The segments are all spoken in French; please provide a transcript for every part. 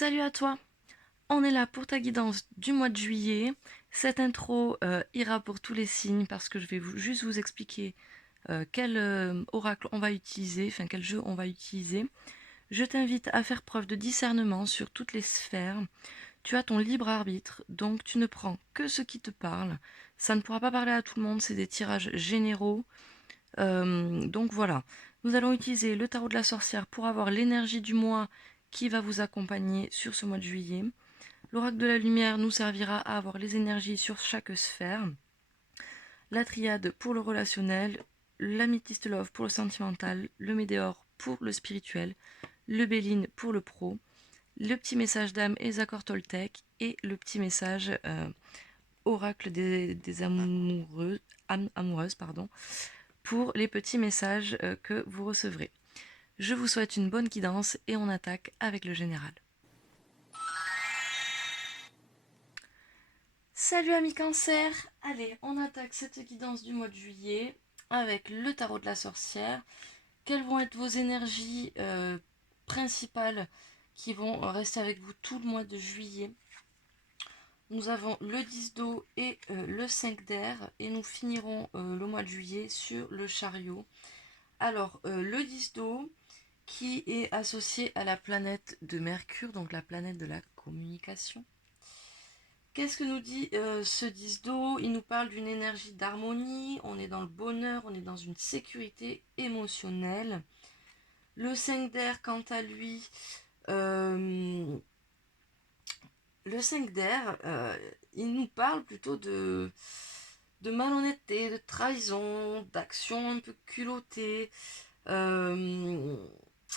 Salut à toi, on est là pour ta guidance du mois de juillet. Cette intro ira pour tous les signes parce que je vais juste vous expliquer quel oracle on va utiliser, enfin quel jeu on va utiliser. Je t'invite à faire preuve de discernement sur toutes les sphères. Tu as ton libre arbitre, donc tu ne prends que ce qui te parle. Ça ne pourra pas parler à tout le monde, c'est des tirages généraux. Donc voilà, nous allons utiliser le tarot de la sorcière pour avoir l'énergie du mois qui va vous accompagner sur ce mois de juillet. L'oracle de la lumière nous servira à avoir les énergies sur chaque sphère. La triade pour le relationnel, l'améthyste love pour le sentimental, le météore pour le spirituel, le béline pour le pro, le petit message d'âme et les accords Toltec et le petit message oracle des amoureuses pour les petits messages que vous recevrez. Je vous souhaite une bonne guidance et on attaque avec le général. Salut amis cancer. Allez, on attaque cette guidance du mois de juillet avec le tarot de la sorcière. Quelles vont être vos énergies principales qui vont rester avec vous tout le mois de juillet? Nous avons le 10 d'eau et le 5 d'air et nous finirons le mois de juillet sur le chariot. Alors, le 10 d'eau qui est associé à la planète de Mercure, donc la planète de la communication. Qu'est-ce que nous dit ce 10 d'eau? Il nous parle d'une énergie d'harmonie, on est dans le bonheur, on est dans une sécurité émotionnelle. Le 5 d'air, quant à lui, le 5 d'air, il nous parle plutôt de malhonnêteté, de trahison, d'action un peu culottée.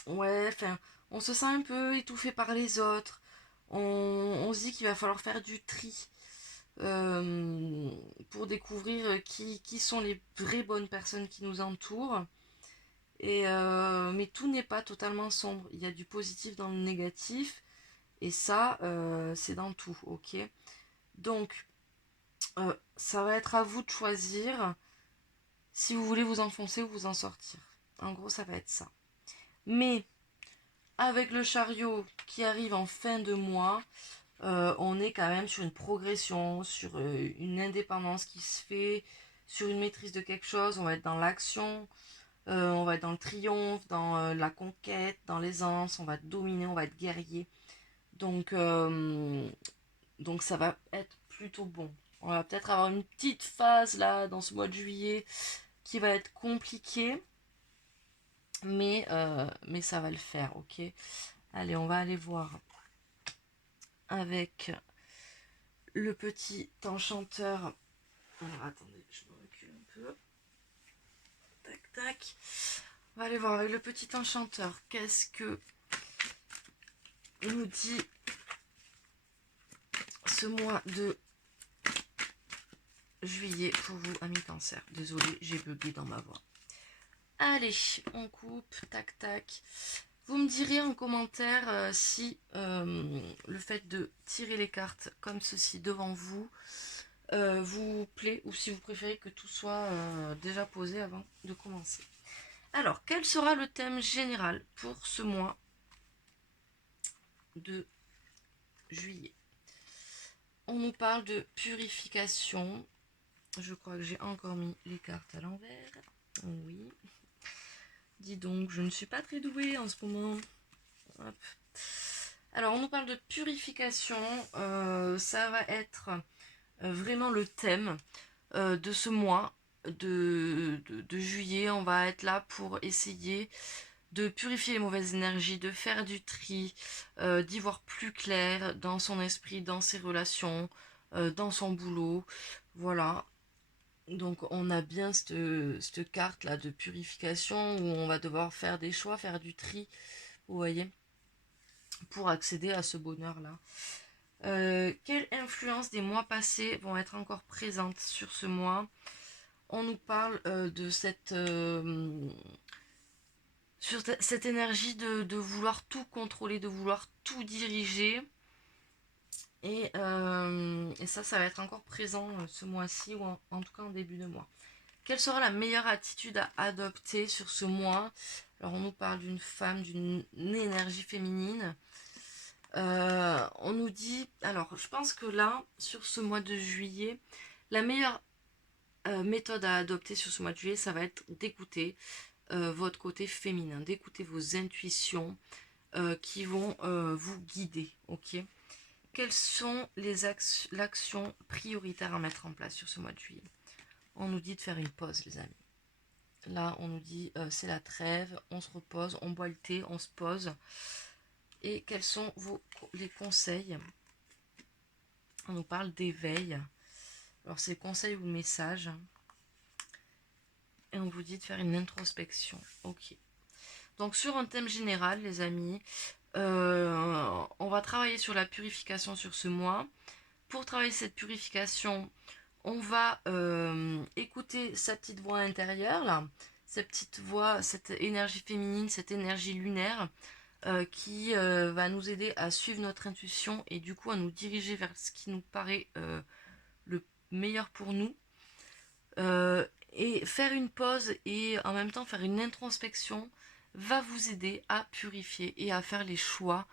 Ouais, enfin, on se sent un peu étouffé par les autres. On se dit qu'il va falloir faire du tri pour découvrir qui sont les vraies bonnes personnes qui nous entourent. Mais tout n'est pas totalement sombre. Il y a du positif dans le négatif. Et ça, c'est dans tout, ok? Donc, ça va être à vous de choisir si vous voulez vous enfoncer ou vous en sortir. En gros, ça va être ça. Mais, avec le chariot qui arrive en fin de mois, on est quand même sur une progression, sur une indépendance qui se fait, sur une maîtrise de quelque chose. On va être dans l'action, on va être dans le triomphe, dans la conquête, dans l'aisance, on va dominer, on va être guerrier. Donc, donc ça va être plutôt bon. On va peut-être avoir une petite phase là dans ce mois de juillet qui va être compliquée, mais ça va le faire, ok? Allez, on va aller voir avec le petit enchanteur. Alors attendez, je me recule un peu. Tac, tac. On va aller voir avec le petit enchanteur. Qu'est-ce que nous dit ce mois de juillet pour vous, amis cancer? Désolée, j'ai bugué dans ma voix. Allez, on coupe, tac, tac. Vous me direz en commentaire si le fait de tirer les cartes comme ceci devant vous vous plaît ou si vous préférez que tout soit déjà posé avant de commencer. Alors, quel sera le thème général pour ce mois de juillet? On nous parle de purification. Je crois que j'ai encore mis les cartes à l'envers. Oui. Dis donc, je ne suis pas très douée en ce moment. Hop. Alors, on nous parle de purification. Ça va être vraiment le thème de ce mois de juillet. On va être là pour essayer de purifier les mauvaises énergies, de faire du tri, d'y voir plus clair dans son esprit, dans ses relations, dans son boulot. Voilà. Donc on a bien cette carte là de purification où on va devoir faire des choix, faire du tri, vous voyez, pour accéder à ce bonheur là. Quelle influence des mois passés vont être encore présentes sur ce mois? On nous parle de cette énergie de vouloir tout contrôler, de vouloir tout diriger. Et ça va être encore présent ce mois-ci ou en tout cas en début de mois. Quelle sera la meilleure attitude à adopter sur ce mois? Alors on nous parle d'une femme, d'une énergie féminine. On nous dit, alors je pense que là, sur ce mois de juillet, la meilleure méthode à adopter sur ce mois de juillet, ça va être d'écouter votre côté féminin, d'écouter vos intuitions qui vont vous guider, ok? Quelles sont l'action prioritaire à mettre en place sur ce mois de juillet? On nous dit de faire une pause, les amis. Là, on nous dit c'est la trêve, on se repose, on boit le thé, on se pose. Et quels sont les conseils? On nous parle d'éveil. Alors, c'est conseil ou message. Et on vous dit de faire une introspection. Ok. Donc, sur un thème général, les amis, on va travailler sur la purification sur ce mois. Pour travailler cette purification, on va écouter sa petite voix intérieure, là, cette petite voix, cette énergie féminine, cette énergie lunaire qui va nous aider à suivre notre intuition et du coup à nous diriger vers ce qui nous paraît le meilleur pour nous. Et faire une pause et en même temps faire une introspection va vous aider à purifier et à faire les choix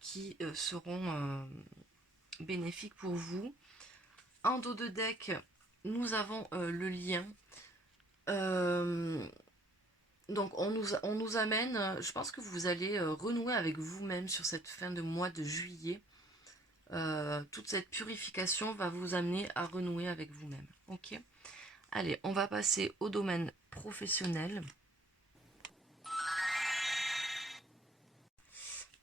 qui seront bénéfiques pour vous. En dos de deck, nous avons le lien. Donc on nous amène, je pense que vous allez renouer avec vous-même sur cette fin de mois de juillet. Toute cette purification va vous amener à renouer avec vous-même. Ok. Allez, on va passer au domaine professionnel.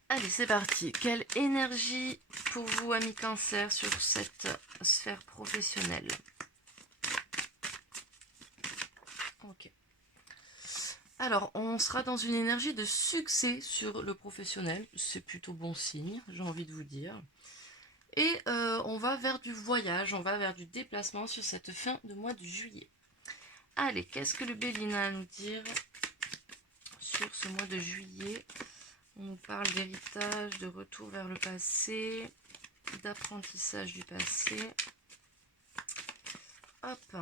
Allez, c'est parti. Quelle énergie pour vous, amis Cancer, sur cette sphère professionnelle? Ok. Alors, on sera dans une énergie de succès sur le professionnel. C'est plutôt bon signe, j'ai envie de vous dire. Et on va vers du voyage, on va vers du déplacement sur cette fin de mois de juillet. Allez, qu'est-ce que le Béline a à nous dire sur ce mois de juillet? On nous parle d'héritage, de retour vers le passé, d'apprentissage du passé. Hop,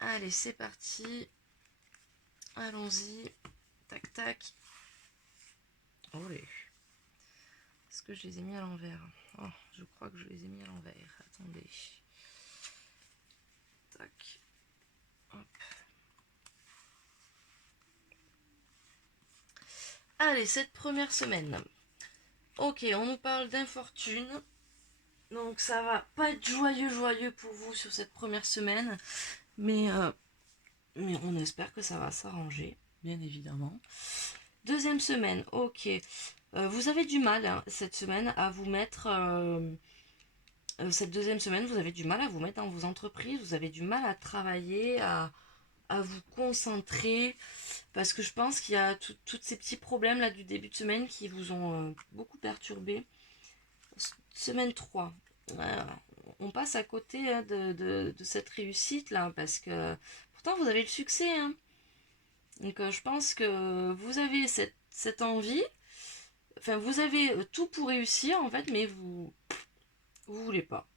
allez, c'est parti. Allons-y. Tac, tac. Olé. Est-ce que je les ai mis à l'envers? Oh, je crois que je les ai mis à l'envers. Attendez. Tac. Hop. Allez, cette première semaine. Ok, on nous parle d'infortune. Donc ça va pas être joyeux pour vous sur cette première semaine. Mais on espère que ça va s'arranger, bien évidemment. Deuxième semaine, ok. Vous avez du mal hein, cette semaine à vous mettre... cette deuxième semaine, vous avez du mal à vous mettre dans vos entreprises. Vous avez du mal à travailler, à vous concentrer. Parce que je pense qu'il y a tous ces petits problèmes là du début de semaine qui vous ont beaucoup perturbé. Semaine 3. On passe à côté hein, de cette réussite là. Parce que pourtant vous avez le succès. Hein. Donc je pense que vous avez cette envie. Enfin vous avez tout pour réussir en fait. Mais vous voulez pas.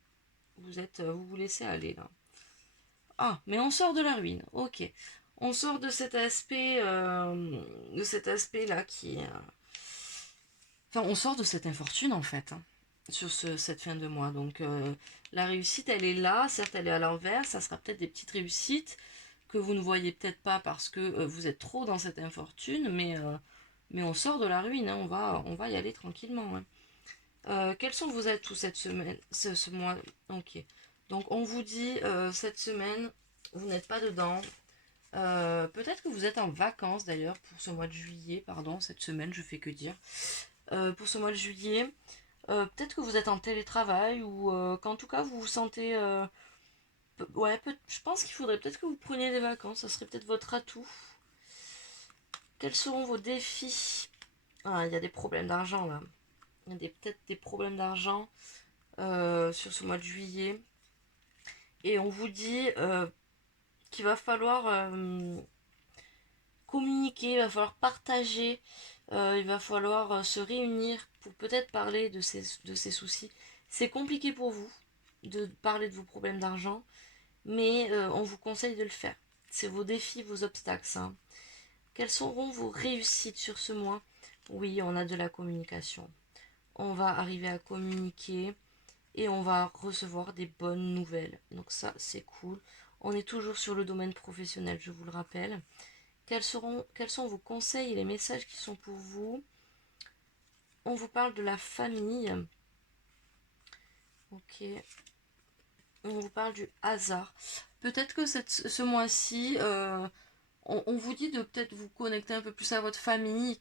Vous vous laissez aller là. Ah, mais on sort de la ruine. Ok. On sort de cet aspect là qui... Enfin, on sort de cette infortune en fait, hein, sur cette fin de mois. Donc la réussite, elle est là, certes elle est à l'envers, ça sera peut-être des petites réussites que vous ne voyez peut-être pas parce que vous êtes trop dans cette infortune, mais on sort de la ruine, hein, on va y aller tranquillement. Hein. Quels sont vos atouts cette semaine, ce mois? Ok. Donc on vous dit cette semaine, vous n'êtes pas dedans. Peut-être que vous êtes en vacances d'ailleurs pour ce mois de juillet, pardon, cette semaine, je fais que dire. Pour ce mois de juillet, peut-être que vous êtes en télétravail ou qu'en tout cas vous vous sentez... ouais, je pense qu'il faudrait peut-être que vous preniez des vacances, ça serait peut-être votre atout. Quels seront vos défis? Ah, il y a des problèmes d'argent là. Il y a peut-être des problèmes d'argent sur ce mois de juillet. Et on vous dit qu'il va falloir communiquer, il va falloir partager, il va falloir se réunir pour peut-être parler de ces soucis. C'est compliqué pour vous de parler de vos problèmes d'argent, mais on vous conseille de le faire. C'est vos défis, vos obstacles. Hein. Quelles seront vos réussites sur ce mois? Oui, on a de la communication. on va arriver à communiquer et on va recevoir des bonnes nouvelles. Donc ça, c'est cool. On est toujours sur le domaine professionnel, je vous le rappelle. Quels sont vos conseils et les messages qui sont pour vous? On vous parle de la famille. Ok. On vous parle du hasard. Peut-être que ce mois-ci, on vous dit de peut-être vous connecter un peu plus à votre famille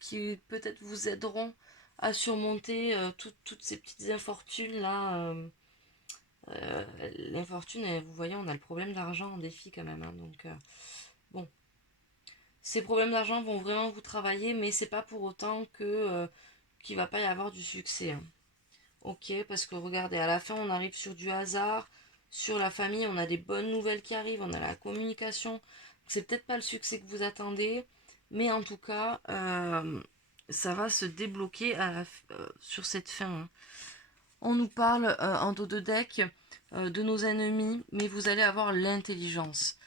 qui peut-être vous aideront à surmonter toutes ces petites infortunes là. L'infortune, vous voyez, on a le problème d'argent en défi quand même. Hein, donc bon, ces problèmes d'argent vont vraiment vous travailler, mais c'est pas pour autant que qu'il va pas y avoir du succès. Hein. Ok, parce que regardez, à la fin, on arrive sur du hasard, sur la famille, on a des bonnes nouvelles qui arrivent, on a la communication. C'est peut-être pas le succès que vous attendez, mais en tout cas, ça va se débloquer sur cette fin. Hein. On nous parle en dos de deck de nos ennemis, mais vous allez avoir l'intelligence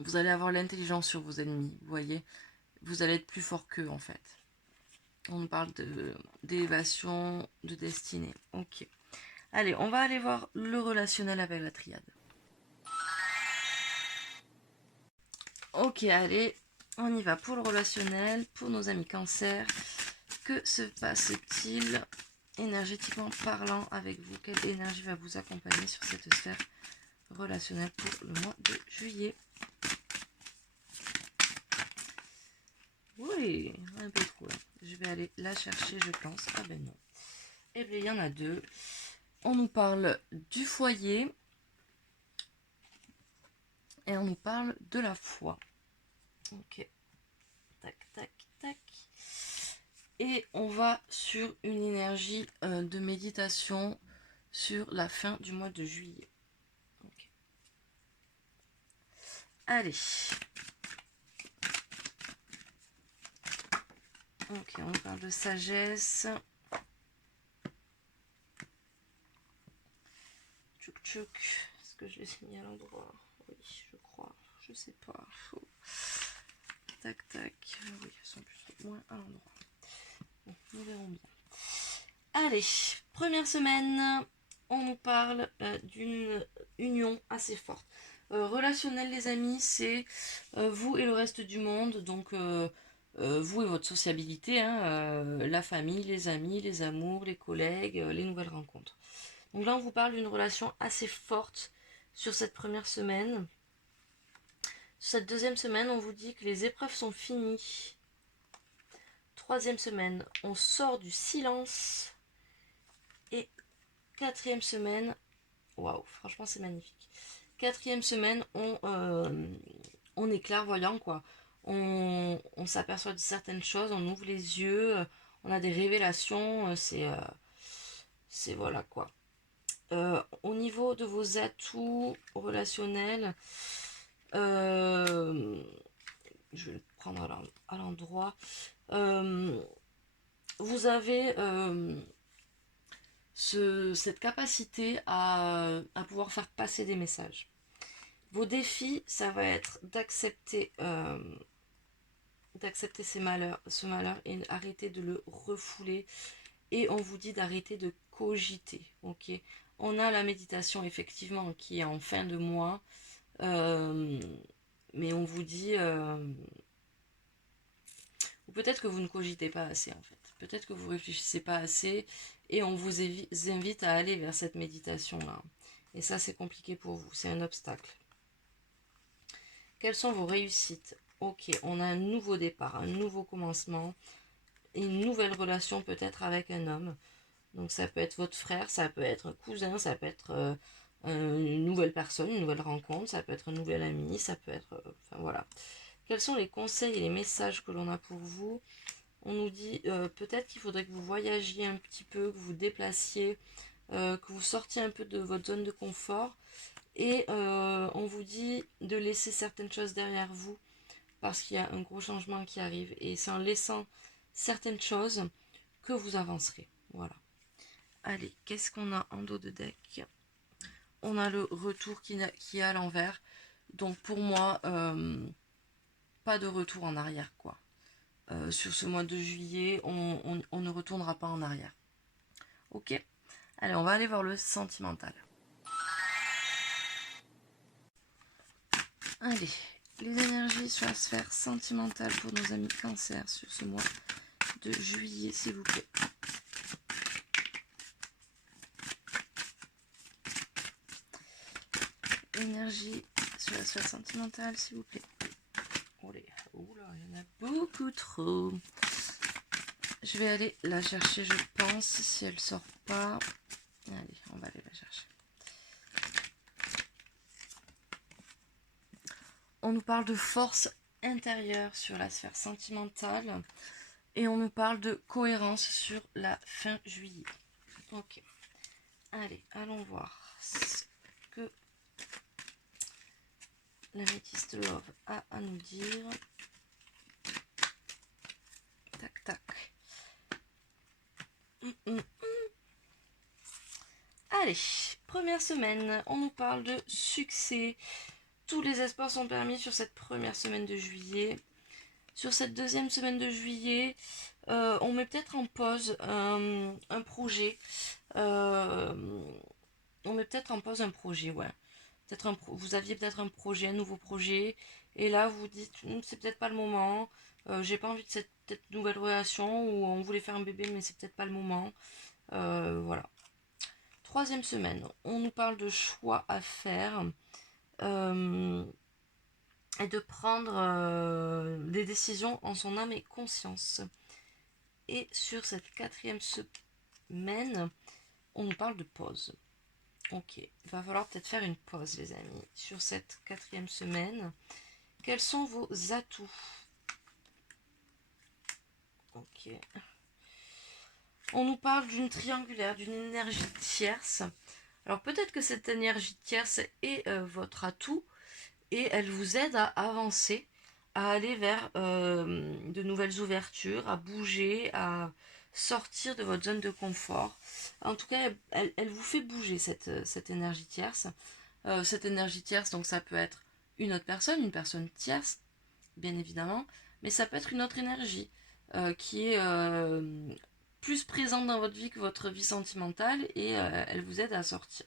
vous allez avoir l'intelligence sur vos ennemis, vous voyez. Vous allez être plus fort qu'eux en fait. On nous parle d'élévation, de destinée. Ok. Allez, on va aller voir le relationnel avec la triade. Ok, allez, on y va pour le relationnel, pour nos amis cancer. Que se passe-t-il énergétiquement parlant avec vous? Quelle énergie va vous accompagner sur cette sphère relationnelle pour le mois de juillet? Oui, un peu trop là. Je vais aller la chercher, je pense. Ah ben non. Eh bien, il y en a deux. On nous parle du foyer et on nous parle de la foi. Ok. Tac, tac, tac. Et on va sur une énergie de méditation sur la fin du mois de juillet. Okay. Allez. Ok, on parle de sagesse. Tchouk tchouk. Est-ce que je les ai mis à l'endroit? Oui, je crois. Je sais pas. Oh. Tac, tac. Oui, elles sont plus ou moins à l'endroit. Bon, nous verrons bien. Allez, première semaine, on nous parle d'une union assez forte. Relationnel, les amis, c'est vous et le reste du monde, donc vous et votre sociabilité, hein, la famille, les amis, les amours, les collègues, les nouvelles rencontres. Donc là, on vous parle d'une relation assez forte sur cette première semaine. Sur cette deuxième semaine, on vous dit que les épreuves sont finies. Troisième semaine, on sort du silence. Et quatrième semaine, waouh, franchement c'est magnifique. Quatrième semaine, on est clairvoyant quoi. On s'aperçoit de certaines choses, on ouvre les yeux, on a des révélations, c'est voilà quoi. Au niveau de vos atouts relationnels, je vais le prendre à l'endroit. Vous avez cette capacité à pouvoir faire passer des messages. Vos défis, ça va être d'accepter ce malheur et arrêter de le refouler. Et on vous dit d'arrêter de cogiter. Ok. On a la méditation effectivement qui est en fin de mois, mais on vous dit, ou peut-être que vous ne cogitez pas assez en fait. Peut-être que vous réfléchissez pas assez et on vous invite à aller vers cette méditation là. Et ça c'est compliqué pour vous, c'est un obstacle. Quelles sont vos réussites? Ok, on a un nouveau départ, un nouveau commencement, une nouvelle relation peut-être avec un homme. Donc ça peut être votre frère, ça peut être un cousin, ça peut être une nouvelle personne, une nouvelle rencontre, ça peut être un nouvel ami, ça peut être... enfin voilà. Quels sont les conseils et les messages que l'on a pour vous? On nous dit peut-être qu'il faudrait que vous voyagiez un petit peu, que vous déplaciez, que vous sortiez un peu de votre zone de confort. Et on vous dit de laisser certaines choses derrière vous parce qu'il y a un gros changement qui arrive. Et c'est en laissant certaines choses que vous avancerez. Voilà. Allez, qu'est-ce qu'on a en dos de deck? On a le retour qui est à l'envers. Donc pour moi, pas de retour en arrière, quoi. sur ce mois de juillet, on ne retournera pas en arrière. Ok? Allez, on va aller voir le sentimental. Allez, les énergies sur la sphère sentimentale pour nos amis Cancer sur ce mois de juillet, s'il vous plaît. Énergie sur la sphère sentimentale, s'il vous plaît. Oula, il y en a beaucoup trop. Je vais aller la chercher, je pense, si elle sort pas. Allez, on va aller la chercher. On nous parle de force intérieure sur la sphère sentimentale et on nous parle de cohérence sur la fin juillet. Ok. Allez, allons voir ce que la Métiste Love a à nous dire. Tac, tac. Allez, première semaine, on nous parle de succès. Tous les espoirs sont permis sur cette première semaine de juillet. Sur cette deuxième semaine de juillet, on met peut-être en pause un projet. On met peut-être en pause un projet, ouais. Vous aviez peut-être un projet, un nouveau projet, et là vous dites c'est peut-être pas le moment, j'ai pas envie de cette nouvelle relation, ou on voulait faire un bébé mais c'est peut-être pas le moment. Voilà. Troisième semaine, on nous parle de choix à faire et de prendre des décisions en son âme et conscience. Et sur cette quatrième semaine, on nous parle de pause. Ok, il va falloir peut-être faire une pause, les amis, sur cette quatrième semaine. Quels sont vos atouts? Ok. On nous parle d'une triangulaire, d'une énergie tierce. Alors peut-être que cette énergie tierce est votre atout et elle vous aide à avancer, à aller vers de nouvelles ouvertures, à bouger, à sortir de votre zone de confort. En tout cas, elle vous fait bouger cette énergie tierce. Cette énergie tierce, donc ça peut être une autre personne, une personne tierce, bien évidemment, mais ça peut être une autre énergie qui est plus présente dans votre vie que votre vie sentimentale et elle vous aide à sortir.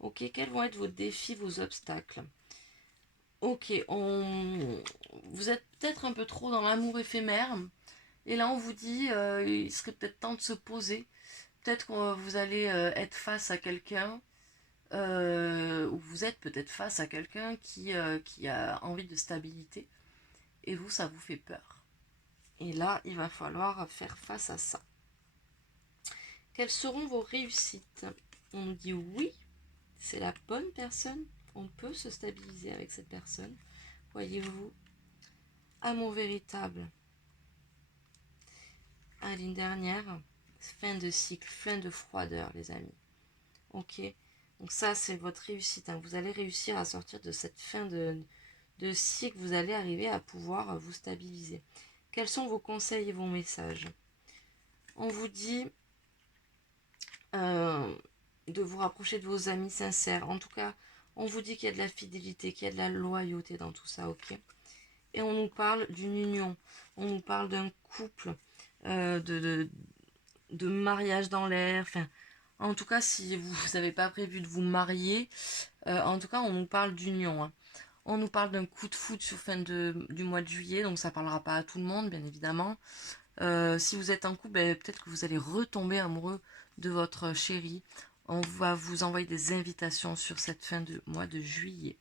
Ok, quels vont être vos défis, vos obstacles? Ok, vous êtes peut-être un peu trop dans l'amour éphémère et là on vous dit il serait peut-être temps de se poser. Peut-être que vous allez être face à quelqu'un ou vous êtes peut-être face à quelqu'un qui a envie de stabilité et vous, ça vous fait peur. Et là, il va falloir faire face à ça. Quelles seront vos réussites? On nous dit oui, c'est la bonne personne, on peut se stabiliser avec cette personne. Voyez-vous, amour véritable. Allez, une dernière, fin de cycle, fin de froideur, les amis. Ok, donc ça, c'est votre réussite. Hein. Vous allez réussir à sortir de cette fin de cycle, vous allez arriver à pouvoir vous stabiliser. Quels sont vos conseils et vos messages? On vous dit de vous rapprocher de vos amis sincères. En tout cas, on vous dit qu'il y a de la fidélité, qu'il y a de la loyauté dans tout ça, ok? Et on nous parle d'une union, on nous parle d'un couple, de mariage dans l'air. Enfin, en tout cas, si vous n'avez pas prévu de vous marier, en tout cas, on nous parle d'union. Hein. On nous parle d'un coup de foudre sur fin du mois de juillet, donc ça parlera pas à tout le monde, bien évidemment. Si vous êtes en couple, ben, peut-être que vous allez retomber amoureux de votre chéri. On va vous envoyer des invitations sur cette fin de mois de juillet.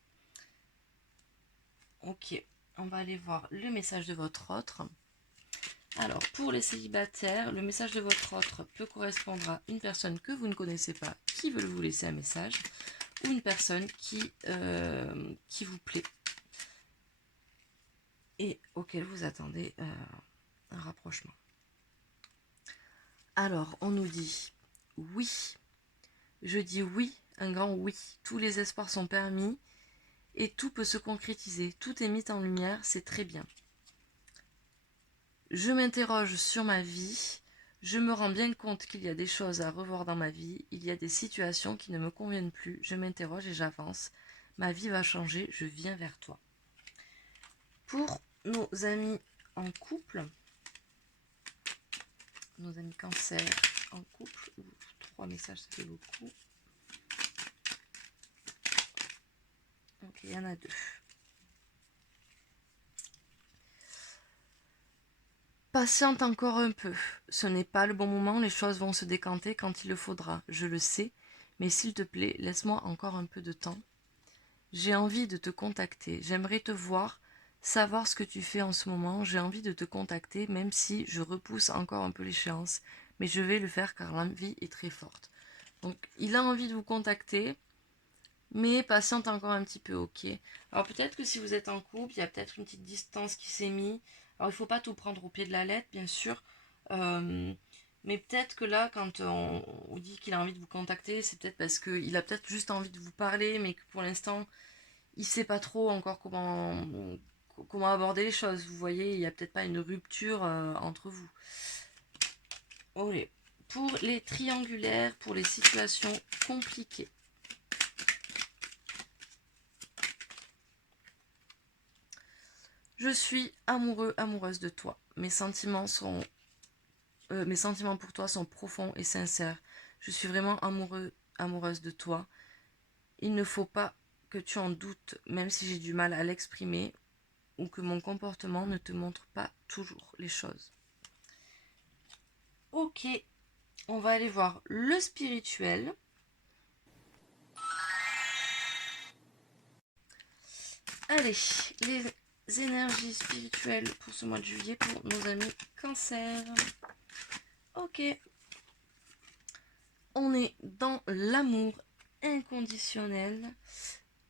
Ok, on va aller voir le message de votre autre. Alors, pour les célibataires, le message de votre autre peut correspondre à une personne que vous ne connaissez pas, qui veut vous laisser un message, ou une personne qui vous plaît et auquel vous attendez un rapprochement. Alors, on nous dit oui. Je dis oui, un grand oui. Tous les espoirs sont permis et tout peut se concrétiser. Tout est mis en lumière, c'est très bien. Je m'interroge sur ma vie. Je me rends bien compte qu'il y a des choses à revoir dans ma vie. Il y a des situations qui ne me conviennent plus. Je m'interroge et j'avance. Ma vie va changer, je viens vers toi. Pour nos amis en couple, nos amis Cancer en couple. 3 messages, ça fait beaucoup. Ok, il y en a 2. Patiente encore un peu. Ce n'est pas le bon moment, les choses vont se décanter quand il le faudra. Je le sais, mais s'il te plaît, laisse-moi encore un peu de temps. J'ai envie de te contacter. J'aimerais te voir, savoir ce que tu fais en ce moment. J'ai envie de te contacter, même si je repousse encore un peu l'échéance. Mais je vais le faire car l'envie est très forte. Donc, il a envie de vous contacter, mais patiente encore un petit peu, ok. Alors, peut-être que si vous êtes en couple, il y a peut-être une petite distance qui s'est mise. Alors, il ne faut pas tout prendre au pied de la lettre, bien sûr. Mais peut-être que là, quand on vous dit qu'il a envie de vous contacter, c'est peut-être parce qu'il a peut-être juste envie de vous parler, mais que pour l'instant, il ne sait pas trop encore comment aborder les choses. Vous voyez, il n'y a peut-être pas une rupture entre vous. Ok. Pour les triangulaires, pour les situations compliquées. Je suis amoureux, amoureuse de toi. Mes sentiments pour toi sont profonds et sincères. Je suis vraiment amoureux, amoureuse de toi. Il ne faut pas que tu en doutes, même si j'ai du mal à l'exprimer ou que mon comportement ne te montre pas toujours les choses. Ok, on va aller voir le spirituel. Allez, les énergies spirituelles pour ce mois de juillet pour nos amis Cancer. Ok. On est dans l'amour inconditionnel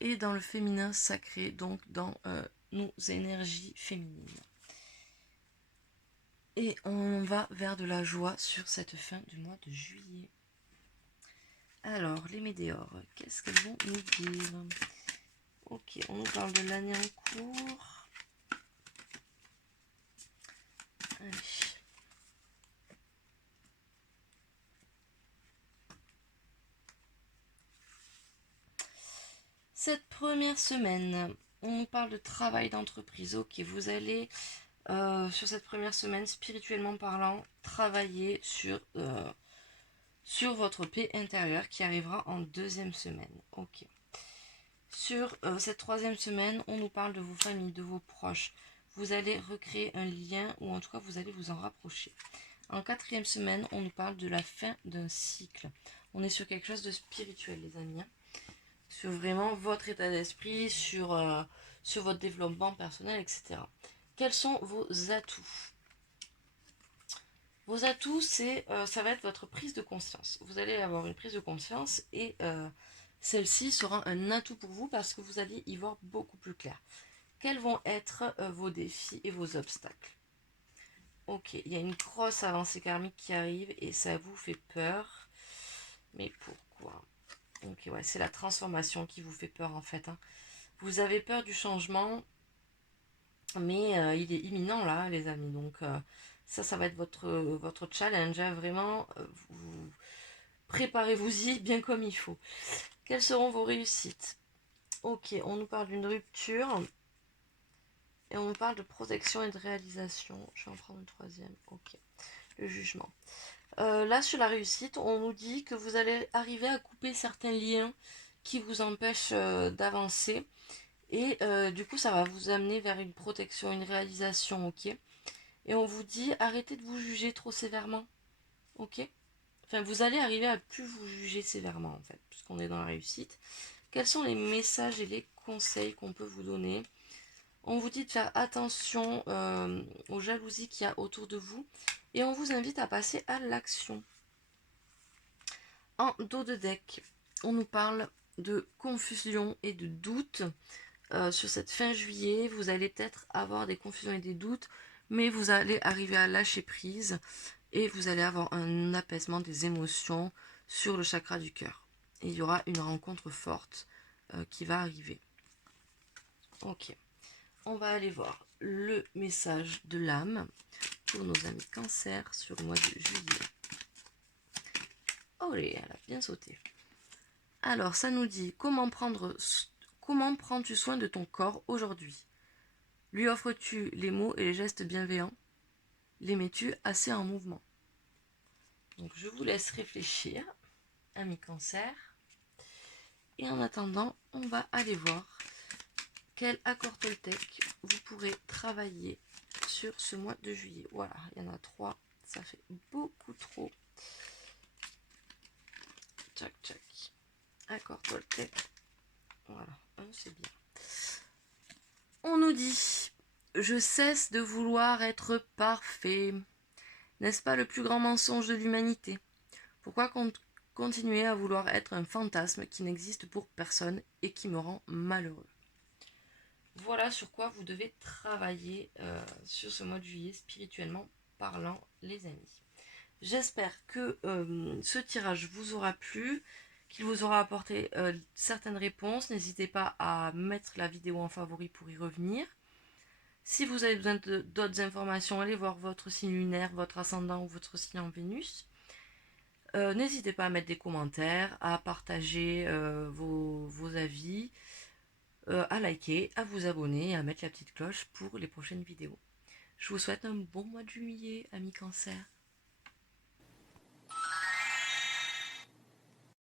et dans le féminin sacré, donc dans nos énergies féminines. Et on va vers de la joie sur cette fin du mois de juillet. Alors, les météores, qu'est-ce qu'elles vont nous dire? Ok, on nous parle de l'année en cours. Allez. Cette première semaine, on nous parle de travail d'entreprise. Ok, vous allez, sur cette première semaine, spirituellement parlant, travailler sur votre paix intérieure qui arrivera en deuxième semaine. Ok. Sur cette troisième semaine, on nous parle de vos familles, de vos proches. Vous allez recréer un lien ou en tout cas vous allez vous en rapprocher. En quatrième semaine, on nous parle de la fin d'un cycle. On est sur quelque chose de spirituel, les amis. Sur vraiment votre état d'esprit, sur votre développement personnel, etc. Quels sont vos atouts? Vos atouts, ça va être votre prise de conscience. Vous allez avoir une prise de conscience et celle-ci sera un atout pour vous parce que vous allez y voir beaucoup plus clair. Quels vont être vos défis et vos obstacles? Ok, il y a une grosse avancée karmique qui arrive et ça vous fait peur. Mais pourquoi? Ok, ouais, c'est la transformation qui vous fait peur en fait. Hein. Vous avez peur du changement, mais il est imminent là, les amis. Donc ça va être votre challenge. Hein. Vraiment, préparez-vous-y bien comme il faut. Quelles seront vos réussites? Ok, on nous parle d'une rupture. Et on nous parle de protection et de réalisation. Je vais en prendre une troisième. Ok. Le jugement. Là, sur la réussite, on nous dit que vous allez arriver à couper certains liens qui vous empêchent d'avancer. Et du coup, ça va vous amener vers une protection, une réalisation. Ok. Et on vous dit arrêtez de vous juger trop sévèrement. Ok. Enfin, vous allez arriver à plus vous juger sévèrement, en fait, puisqu'on est dans la réussite. Quels sont les messages et les conseils qu'on peut vous donner? On vous dit de faire attention aux jalousies qu'il y a autour de vous. Et on vous invite à passer à l'action. En dos de deck, on nous parle de confusion et de doute. Sur cette fin juillet, vous allez peut-être avoir des confusions et des doutes, mais vous allez arriver à lâcher prise et vous allez avoir un apaisement des émotions sur le chakra du cœur. Et il y aura une rencontre forte qui va arriver. Ok. On va aller voir le message de l'âme pour nos amis Cancer sur le mois de juillet. Oh, elle a bien sauté. Alors, ça nous dit comment prends-tu soin de ton corps aujourd'hui? Lui offres-tu les mots et les gestes bienveillants? Les mets-tu assez en mouvement? Donc je vous laisse réfléchir, amis Cancer. Et en attendant, on va aller voir quel accord Toltec vous pourrez travailler sur ce mois de juillet. Voilà, il y en a 3, ça fait beaucoup trop. Tchac tchac. Accord Toltec. Voilà, c'est bien. On nous dit, je cesse de vouloir être parfait. N'est-ce pas le plus grand mensonge de l'humanité? Pourquoi continuer à vouloir être un fantasme qui n'existe pour personne et qui me rend malheureux? Voilà sur quoi vous devez travailler sur ce mois de juillet, spirituellement parlant, les amis. J'espère que ce tirage vous aura plu, qu'il vous aura apporté certaines réponses. N'hésitez pas à mettre la vidéo en favori pour y revenir. Si vous avez besoin d'autres informations, allez voir votre signe lunaire, votre ascendant ou votre signe en Vénus. N'hésitez pas à mettre des commentaires, à partager vos avis, à liker, à vous abonner et à mettre la petite cloche pour les prochaines vidéos. Je vous souhaite un bon mois de juillet, amis Cancer.